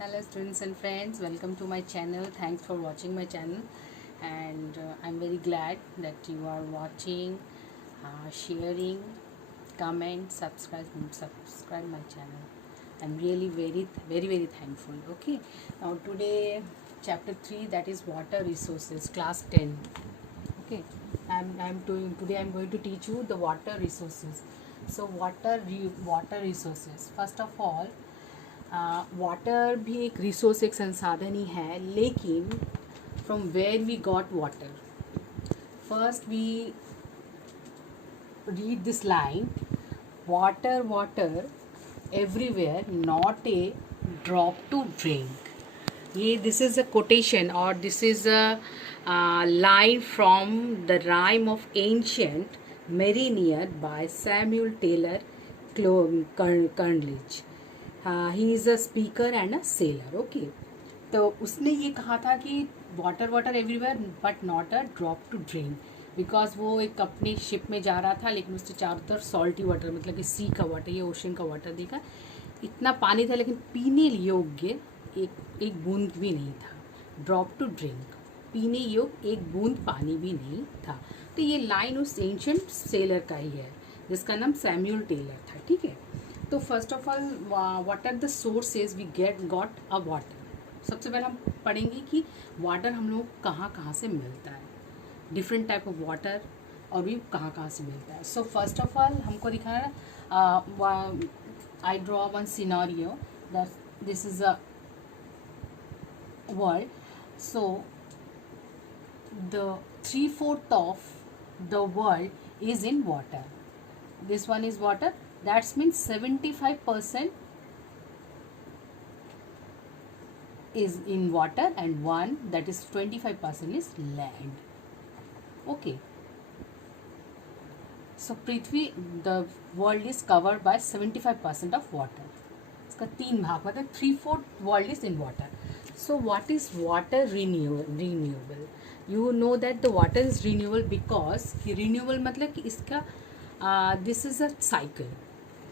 Hello students and friends, welcome to my channel. Thanks for watching my channel, and I'm very glad that you are watching, sharing, comment, subscribe my channel. I'm really very thankful. Okay, now today chapter 3, that is water resources, class 10. Okay, today I'm going to teach you the water resources. So water resources, first of all, water भी एक resource, एक संसाधन ही है, लेकिन from where we got water. First we read this line, water everywhere not a drop to drink. ये this is a quotation और this is a line from the rime of ancient mariner by Samuel Taylor Coleridge. He is a speaker and a sailor. Okay, तो उसने ये कहा था कि water everywhere but not a drop to drink, because वो एक अपनी ship में जा रहा था, लेकिन उसके चारों तरफ सॉल्टी वाटर, मतलब कि सी का वाटर, ये ओशन का वाटर देखा, इतना पानी था लेकिन पीने योग्य एक बूंद भी नहीं था. ड्रॉप टू ड्रिंक, पीने योग्य एक बूंद पानी भी नहीं था. तो ये लाइन उस एंशिएंट सेलर का ही है जिसका नाम सैम्यूल टेलर था. ठीक है, तो first of all what are the sources we got a water. सबसे पहले हम पढ़ेंगे कि वाटर हम लोग कहाँ से मिलता है, डिफरेंट टाइप ऑफ वाटर, और भी कहाँ से मिलता है. सो फर्स्ट ऑफ ऑल हमको दिखाना है, I draw one scenario that this is a world. So the 3/4 of the world is in water. This one is water. That means 75% is in water and one, that is 25% is land. Okay. So Prithvi, the world is covered by 75% of water. इसका 3 भाग, मतलब 3/4 world is in water. So what is water renewable? You know that the water is renewable because renewable मतलब कि इसका this is a cycle,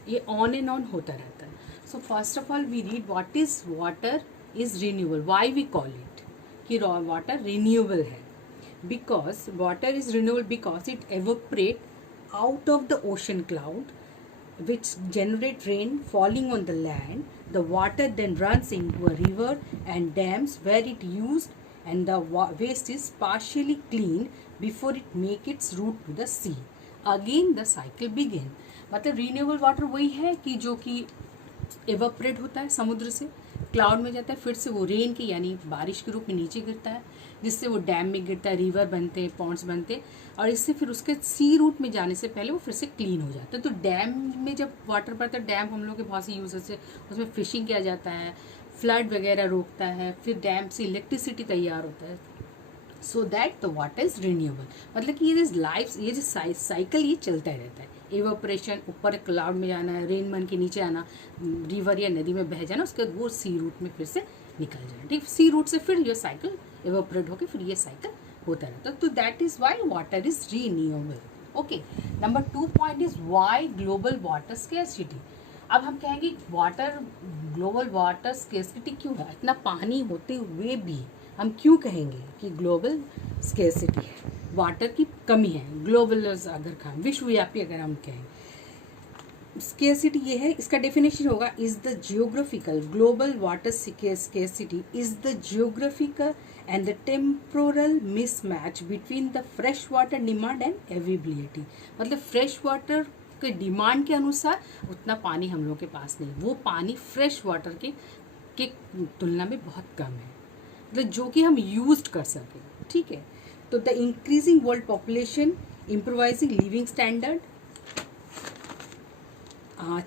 ये on and on होता रहता है. So first of all we read what is water is renewable. Why we call it कि water renewable है, because water is renewable because it evaporate out of the ocean cloud which generate rain falling on the land. The water then runs into a river and dams where it used, and the waste is partially cleaned before it make its route to the sea. Again the cycle begin. मतलब renewable water वही है कि जो कि evaporate होता है, समुद्र से क्लाउड में जाता है, फिर से वो रेन के यानी बारिश के रूप में नीचे गिरता है, जिससे वो डैम में गिरता है, रिवर बनते हैं, पॉन्ड्स बनते हैं, और इससे फिर उसके सी रूट में जाने से पहले वो फिर से क्लीन हो जाता है. तो डैम में जब वाटर पड़ता है, डैम हम लोग के बहुत से यूजेस से उसमें फिशिंग किया जाता है, फ्लड वगैरह रोकता है, फिर डैम से इलेक्ट्रिसिटी तैयार होता है. So that the water is renewable. मतलब कि ये लाइफ, ये जो साइकिल ये चलता रहता है. एवोपरेशन, ऊपर क्लाउड में जाना है, रेन बन के नीचे आना, रिवर या नदी में बह जाना, उसके बाद वो सी रूट में फिर से निकल जाना. ठीक, सी रूट से फिर ये साइकिल एवोपरेट होकर फिर ये साइकिल होता रहता है. तो that is why water is renewable. Okay, number 2 point is why global water scarcity. अब हम कहेंगे वाटर, ग्लोबल वाटर स्केर्सिटी क्यों है, इतना पानी होते हुए भी हम क्यों कहेंगे कि ग्लोबल स्केर्सिटी है, वाटर की कमी है. ग्लोबल अगर कहें, विश्वव्यापी अगर हम कहें, स्केर्सिटी ये है, इसका डेफिनेशन होगा, is the geographical, global water scarcity is the geographical and the temporal mismatch between the fresh water demand and availability. मतलब फ्रेश वाटर के डिमांड के अनुसार उतना पानी हम लोग के पास नहीं, वो पानी फ्रेश वाटर के तुलना में बहुत कम है, मतलब जो कि हम यूज कर सकें. ठीक है, तो the increasing world population, improvising living standard,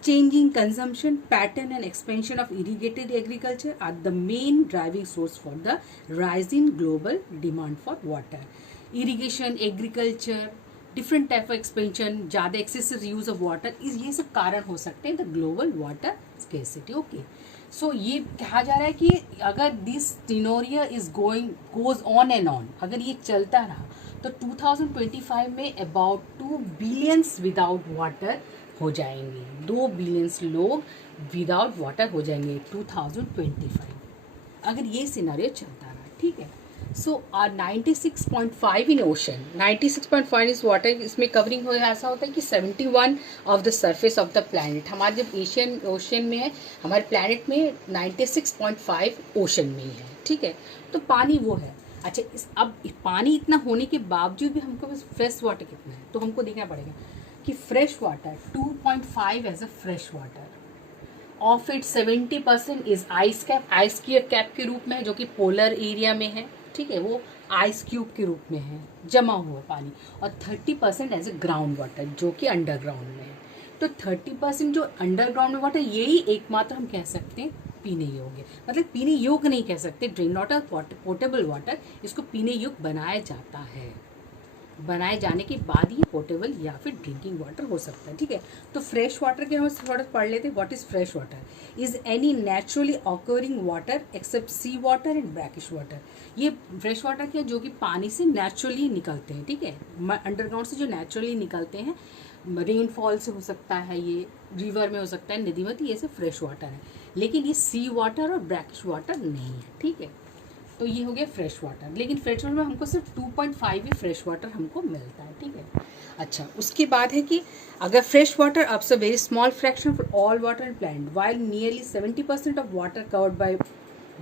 changing consumption pattern and expansion of irrigated agriculture are the main driving source for the rise in global demand for water. Irrigation, agriculture, different type of expansion, ज़्यादा excessive use of water, ये सब कारण हो सकते हैं the global water scarcity. Okay, so ये कहा जा रहा है कि अगर this scenario is goes on and on, अगर ये चलता रहा तो 2025 में about 2 billions without water हो जाएंगे. 2 बिलियंस लोग विदाउट वाटर हो जाएंगे 2025. अगर ये सिनारियो चलता रहा, ठीक है। सो 96.5 इन ओशन, 96.5 इज वाटर, इसमें कवरिंग हो ऐसा होता है कि 71 of the surface of the planet, हमारे जब एशियन ओशन में है, हमारे प्लैनेट में 96.5 ओशन में ही है, ठीक है। तो पानी वो है। अच्छा, अब पानी इतना होने के बावजूद भी हमको बस फ्रेश वाटर कितना है, तो हमको देखना पड़ेगा कि fresh water 2.5 as a fresh water, of it 70% is ice cap, ice cap के रूप में, जो कि पोलर एरिया में है, ठीक है, वो आइस क्यूब के रूप में है, जमा हुआ पानी। और 30% एज ए ग्राउंड वाटर, जो कि अंडरग्राउंड में है। तो 30% जो अंडरग्राउंड में वाटर, यही एकमात्र हम कह सकते हैं पीने योग्य, मतलब पीने योग्य नहीं कह सकते, ड्रिंक वाटर, पोर्टेबल वाटर, इसको पीने योग्य बनाया जाता है, बनाए जाने के बाद ही पोर्टेबल या फिर ड्रिंकिंग वाटर हो सकता है, ठीक है। तो फ्रेश वाटर के हम थोड़ा पढ़ लेते हैं। What is fresh water? Is any naturally occurring water except sea water and brackish water. ये फ्रेश वाटर क्या, जो कि पानी से नेचुरली निकलते हैं, ठीक है, अंडरग्राउंड से जो नेचुरली निकलते हैं, रेनफॉल से हो सकता है, ये रिवर में हो सकता है, नदी में, तो ये सब फ्रेश वाटर है। लेकिन ये सी वाटर और ब्रैकिश वाटर नहीं है, ठीक है। तो ये हो गया फ्रेश वाटर। लेकिन फ्रेश वाटर में हमको सिर्फ 2.5 ही फ्रेश वाटर हमको मिलता है, ठीक है। अच्छा, उसके बाद है कि अगर fresh water abs a very small fraction for all water and plant, while nearly 70% of water covered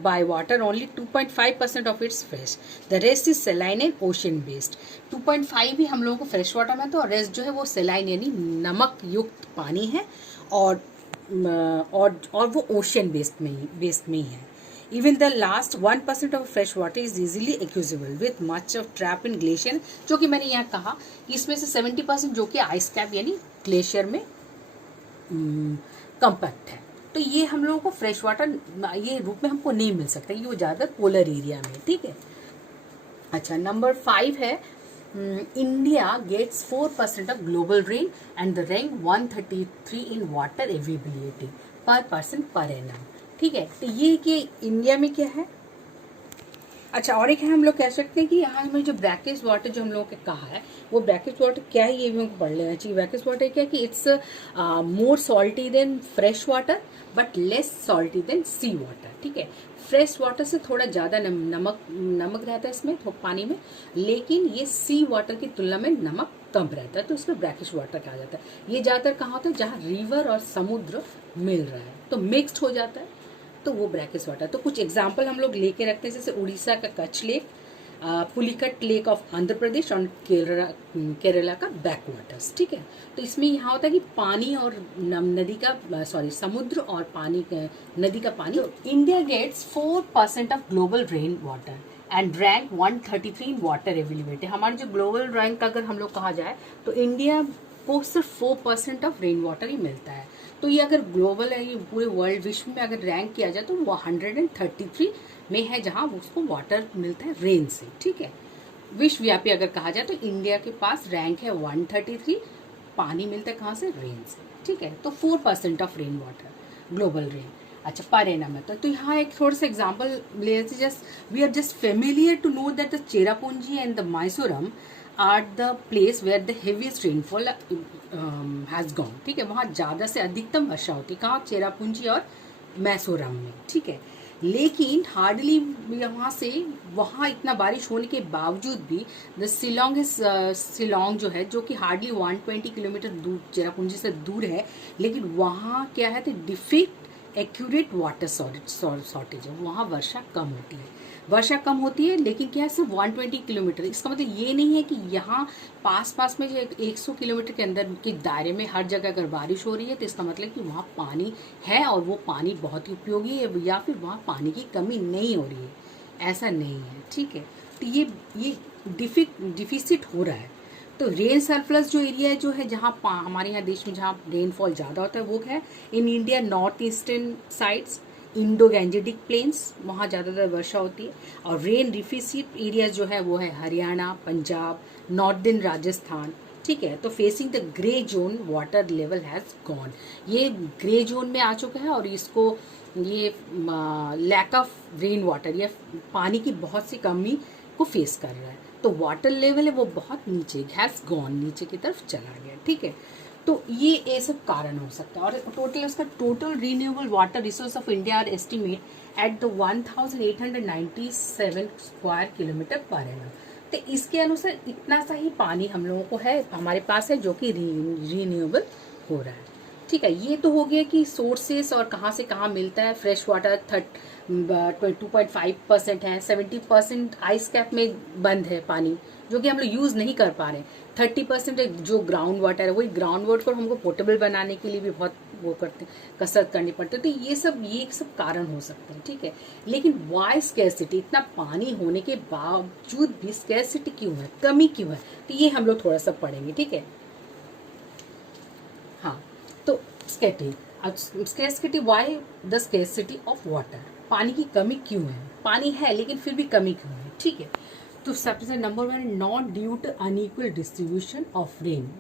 by water, only 2.5% of its fresh, the rest is saline and ocean based। 2.5 भी हम लोगों को फ्रेश वाटर में, तो rest जो है वो सेलाइन यानी नमक युक्त पानी है, और वो ओशन बेस्ड में ही है। Even the last 1% of fresh water is easily accessible with much of trap in glacier, जो कि मैंने यहाँ कहा कि इसमें से 70% जो कि आइस कैप यानी ग्लेशियर में कंपैक्ट है। तो ये हम लोगों को फ्रेश वाटर ये रूप में हमको नहीं मिल सकता, ये वो ज़्यादातर पोलर एरिया में, ठीक है। अच्छा, नंबर 5 है India gets 4% of global rain and the rank 133 in water availability per person per annum, ठीक है। तो ये कि इंडिया में क्या है। अच्छा, और एक है, हम लोग कह सकते हैं कि यहाँ में जो ब्रैकिश वाटर जो हम लोगों ने कहा है, वो ब्रैकिश वाटर क्या है, ये भी हमको पढ़ लेना चाहिए। ब्रैकिश वाटर क्या है कि it's more salty than fresh water but less salty than sea water, ठीक है। फ्रेश वाटर से थोड़ा ज़्यादा नमक रहता है इसमें पानी में, लेकिन ये सी वाटर की तुलना में नमक कम रहता है, तो इसको ब्रैकिश वाटर कहा जाता है। ये ज़्यादातर कहाँ होता है, जहाँ रिवर और समुद्र मिल रहा है, तो मिक्सड हो जाता है, तो वो ब्रैकिश वाटर। तो कुछ एग्जाम्पल हम लोग लेके रखते हैं, जैसे उड़ीसा का Kutch lake, Pulicat lake of Andhra Pradesh और केरला का बैक वाटर्स, ठीक है। तो इसमें यहाँ होता है कि पानी और नदी का समुद्र और पानी नदी का पानी। India gets 4% of global rain water and rank 133 in water availability. हमारे जो ग्लोबल रैंक अगर हम लोग कहा जाए, तो इंडिया को सिर्फ 4% ऑफ रेन वाटर ही मिलता है। तो ये अगर ग्लोबल है, ये पूरे वर्ल्ड विश्व में अगर रैंक किया जाए, तो वो 133 में है, जहाँ उसको वाटर मिलता है रेन से, ठीक है। विश्वव्यापी अगर कहा जाए, तो इंडिया के पास रैंक है 133, पानी मिलता है कहाँ से, रेन से, ठीक है। तो 4% of rain water global rain. अच्छा, पर एनम है, तो यहाँ एक थोड़ा सा एग्जाम्पल लेते, just we are just familiar to know that the Cherrapunji and the Mawsynram are the place where the heaviest rainfall has gone, ठीक है। वहाँ ज़्यादा से अधिकतम वर्षा होती है, कहाँ, चेरापूंजी और मैसूरम में, ठीक है। लेकिन हार्डली वहाँ इतना बारिश होने के बावजूद भी द शिलोंग जो है, जो कि हार्डली 120 किलोमीटर दूर चेरापूंजी से दूर है, लेकिन वहाँ क्या है, तो डिफिक्ट एक्यूरेट वाटर शॉर्टेज है, वहाँ वर्षा कम होती है, लेकिन क्या है, सिर्फ 120 किलोमीटर। इसका मतलब ये नहीं है कि यहाँ पास में जो 100 किलोमीटर के अंदर के दायरे में हर जगह अगर बारिश हो रही है, तो इसका मतलब कि वहाँ पानी है और वो पानी बहुत ही उपयोगी है, या फिर वहाँ पानी की कमी नहीं हो रही है, ऐसा नहीं है, ठीक है। तो ये डिफिसिट हो रहा है। तो रेन सरप्लस जो एरिया जो है, जहाँ हमारे यहाँ देश में जहाँ रेनफॉल ज़्यादा होता है, वो है in India north eastern sides, Indo Gangetic plains, वहाँ ज़्यादातर वर्षा होती है। और रेन डिफिसिट एरियाज जो है, वो है हरियाणा, पंजाब, नॉर्दर्न राजस्थान, ठीक है। तो facing the grey zone water level has gone, ये ग्रे जोन में आ चुका है, और इसको ये लैक ऑफ रेन वाटर या पानी की बहुत सी कमी को फेस कर रहा है। तो वाटर लेवल है वो बहुत नीचे, हैज़ गॉन, नीचे की तरफ चला गया, ठीक है। तो ये सब कारण हो सकता है। और टोटल उसका total renewable water resource of India are estimate at the 1897 square kilometre per annum. तो इसके अनुसार इतना सा ही पानी हम लोगों को है, हमारे पास है, जो कि रीन्यूएबल हो रहा है। ठीक है, ये तो हो गया कि सोर्सेस और कहाँ से कहाँ मिलता है। फ्रेश वाटर 2.5% है, 70% आइस कैप में बंद है पानी, जो कि हम लोग यूज़ नहीं कर पा रहे हैं। 30% जो ग्राउंड वाटर है, वही ग्राउंड वाटर को हमको पोर्टेबल बनाने के लिए भी बहुत वो करते हैं, कसरत करनी पड़ती है। तो ये सब कारण हो सकते हैं। ठीक है, लेकिन वाई स्कैरसिटी, इतना पानी होने के बावजूद भी स्कैरसिटी क्यों है, कमी क्यों है, तो ये हम लोग थोड़ा सा पढ़ेंगे। ठीक है, हाँ, तो scarcity, why the scarcity of water, पानी की कमी क्यों है, पानी है लेकिन फिर भी कमी क्यों है। ठीक है, तो सबसे number 1, not due to unequal distribution of rain.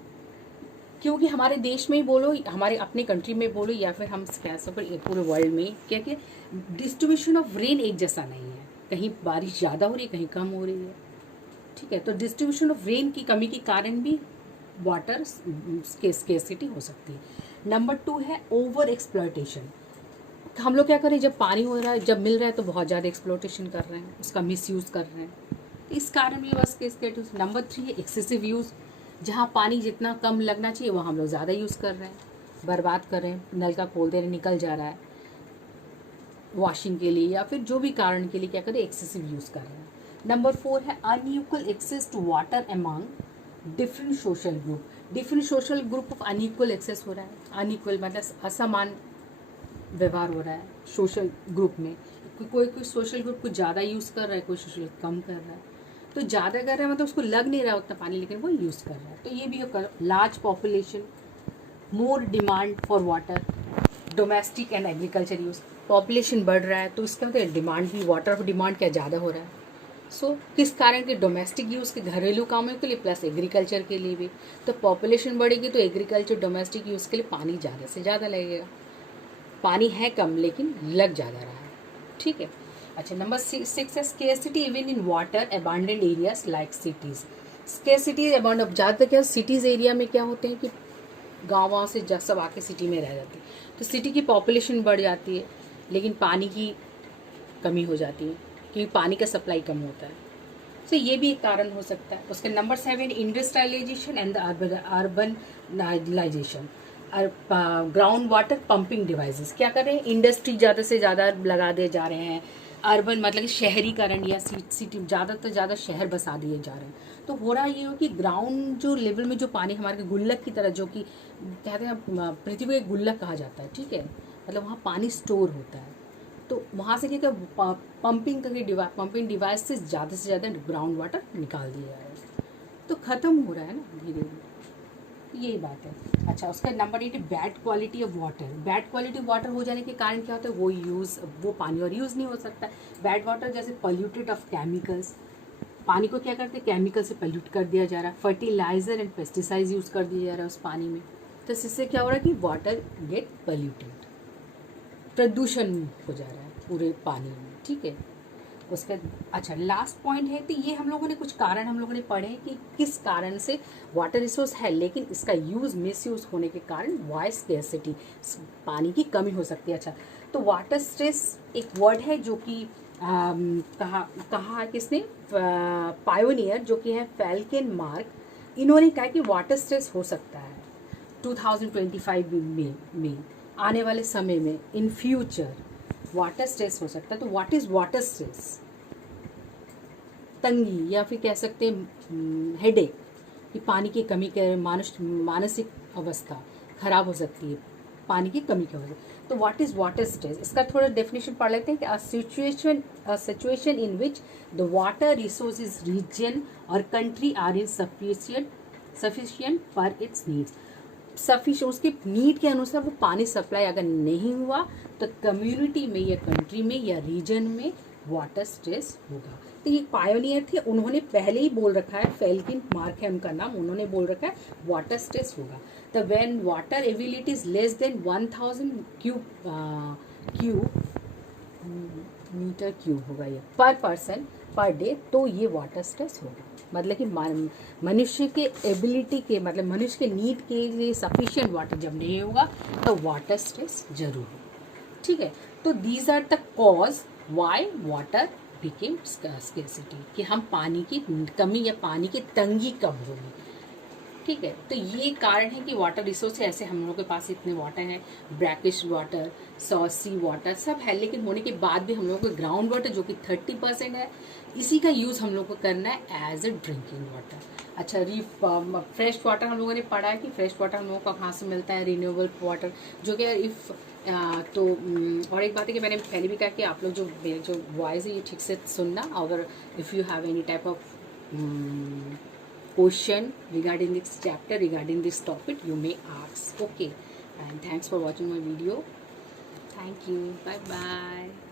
क्योंकि हमारे देश में ही बोलो, हमारे अपने कंट्री में बोलो, या फिर हम पूरे वर्ल्ड में क्या कि डिस्ट्रीब्यूशन ऑफ रेन एक जैसा नहीं है। कहीं बारिश ज़्यादा हो रही है, कहीं कम हो रही है। ठीक है, तो डिस्ट्रीब्यूशन ऑफ रेन की कमी के कारण भी वाटर स्केर्सिटी हो सकती है। नंबर 2 है ओवर एक्सप्लॉयटेशन। हम लोग क्या करें, जब पानी हो रहा है, जब मिल रहा है, तो बहुत ज़्यादा एक्सप्लॉयटेशन कर रहे हैं, उसका मिसयूज़ कर रहे हैं, इस कारण भी बस स्केर्सिटी। नंबर 3 है एक्सेसिव यूज़। जहाँ पानी जितना कम लगना चाहिए वहाँ हम लोग ज़्यादा यूज़ कर रहे हैं, बर्बाद कर रहे हैं, नल का खोल दे रहे, निकल जा रहा है वॉशिंग के लिए, या फिर जो भी कारण के लिए क्या करें, एक्सेसिव यूज़ कर रहे हैं। नंबर 4 है unequal access to water among different social group. Different social group of unequal access हो रहा है। अनइक्वल मतलब असमान व्यवहार हो रहा है सोशल ग्रुप में। कोई सोशल ग्रुप कुछ ज़्यादा यूज़ कर रहा है, कोई सोशल कम कर रहा है। तो ज़्यादा कर रहा है मतलब उसको लग नहीं रहा उतना पानी, लेकिन वो यूज़ कर रहा है, तो ये भी large population, more demand for water, domestic and agriculture use. Population बढ़ रहा है तो इसका मतलब डिमांड भी, वाटर ऑफ डिमांड क्या ज़्यादा हो रहा है। सो किस कारण के, डोमेस्टिक यूज़ के घरेलू कामों के लिए प्लस एग्रीकल्चर के लिए भी। तो पॉपुलेशन बढ़ेगी तो एग्रीकल्चर डोमेस्टिक यूज़ के लिए पानी ज़्यादा से ज़्यादा लगेगा। पानी है कम लेकिन लग ज़्यादा रहा है। ठीक है, अच्छा, नंबर 6 है scarcity even in water abundant areas like cities. Scarcity abundant, ज़्यादातर क्या सिटीज़ एरिया में क्या होते हैं कि गाँव से सब आके सिटी में रह जाते हैं, तो सिटी की पॉपुलेशन बढ़ जाती है लेकिन पानी की कमी हो जाती है क्योंकि पानी का सप्लाई कम होता है। तो ये भी एक कारण हो सकता है। उसके number 7 industrialisation and the urbanisation. Ground water pumping devices क्या कर रहे हैं, इंडस्ट्री ज़्यादा से ज़्यादा लगा दिए जा रहे हैं। अर्बन मतलब कि शहरीकरण या सिटी, ज़्यादा से ज़्यादा शहर बसा दिए जा रहे हैं। तो हो रहा ये हो कि ग्राउंड जो लेवल में जो पानी हमारे गुल्लक की तरह, जो कि कहते हैं पृथ्वी को एक गुल्लक कहा जाता है। ठीक है, मतलब वहाँ पानी स्टोर होता है, तो वहाँ से क्या पंपिंग करके पंपिंग डिवाइस से ज़्यादा ग्राउंड वाटर निकाल दिया जा रहा है, तो ख़त्म हो रहा है ना धीरे धीरे, यही बात है। अच्छा, उसका number 8 bad quality of water. Bad quality of water हो जाने के कारण क्या होता है, वो पानी और यूज़ नहीं हो सकता। बैड वाटर जैसे पॉल्यूटेड ऑफ केमिकल्स, पानी को क्या करते हैं, केमिकल से पॉल्यूट कर दिया जा रहा है। फर्टिलाइजर एंड पेस्टिसाइड यूज़ कर दिया जा रहा है उस पानी में, तो इससे क्या हो रहा है कि वाटर गेट पॉल्यूटेड, प्रदूषण हो जा रहा है पूरे पानी में। ठीक है, उसके अच्छा लास्ट पॉइंट है, तो ये हम लोगों ने कुछ कारण हम लोगों ने पढ़े कि किस कारण से वाटर रिसोर्स है लेकिन इसका यूज़ मिसयूज़ होने के कारण वाई स्केर्सिटी, पानी की कमी हो सकती है। अच्छा, तो वाटर स्ट्रेस एक वर्ड है जो कि कहा किसने, पायोनियर जो कि है फैल्केन मार्क, इन्होंने कहा कि वाटर स्ट्रेस हो सकता है 2025 में आने वाले समय में, इन फ्यूचर वाटर स्ट्रेस हो सकता है। तो व्हाट इज़ वाटर स्ट्रेस, तंगी या फिर कह सकते हैं हेडेक, कि पानी की कमी के मानसिक अवस्था खराब हो सकती है पानी की कमी की वजह से। तो व्हाट इज़ वाटर स्ट्रेस, इसका थोड़ा डेफिनेशन पढ़ लेते हैं कि a situation in which the water resources region or country are insufficient for its needs. Sufficient उसके नीड के अनुसार वो पानी सप्लाई अगर नहीं हुआ तो कम्युनिटी में या कंट्री में या रीजन में वाटर स्ट्रेस होगा। तो ये पायोनियर थे, उन्होंने पहले ही बोल रखा है, फेल्किन मार्क है उनका नाम, उन्होंने बोल रखा है वाटर स्ट्रेस होगा। तो when water availability is less than 1000 metre cube होगा ये पर पर्सन पर डे, तो ये वाटर स्ट्रेस होगा। मतलब कि मनुष्य के एबिलिटी के मतलब मनुष्य के नीड के लिए सफिशिएंट वाटर जब नहीं होगा तो वाटर स्ट्रेस जरूर होगा। ठीक है, तो these are the cause why water became scarcity, कि हम पानी की कमी या पानी की तंगी कब होगी। ठीक है, तो ये कारण है कि वाटर रिसोर्स ऐसे हम लोगों के पास इतने वाटर हैं, ब्रैकिश वाटर, सॉसी वाटर सब है, लेकिन होने के बाद भी हम लोगों को ग्राउंड वाटर जो कि 30% है, इसी का यूज़ हम लोग को करना है एज अ ड्रिंकिंग वाटर। अच्छा, फ्रेश वाटर हम लोगों ने पढ़ा है कि फ्रेश वाटर हम लोगों को कहाँ से मिलता है, रिन्यूएबल वाटर, जो कि इफ़ और एक बात है कि मैंने पहले भी कहा कि आप लोग जो मेरे जो वॉइस है ये ठीक से सुनना, अगर if you have any type of question regarding this chapter, regarding this topic, you may ask. Okay, and thanks for watching my video. Thank you. Bye bye.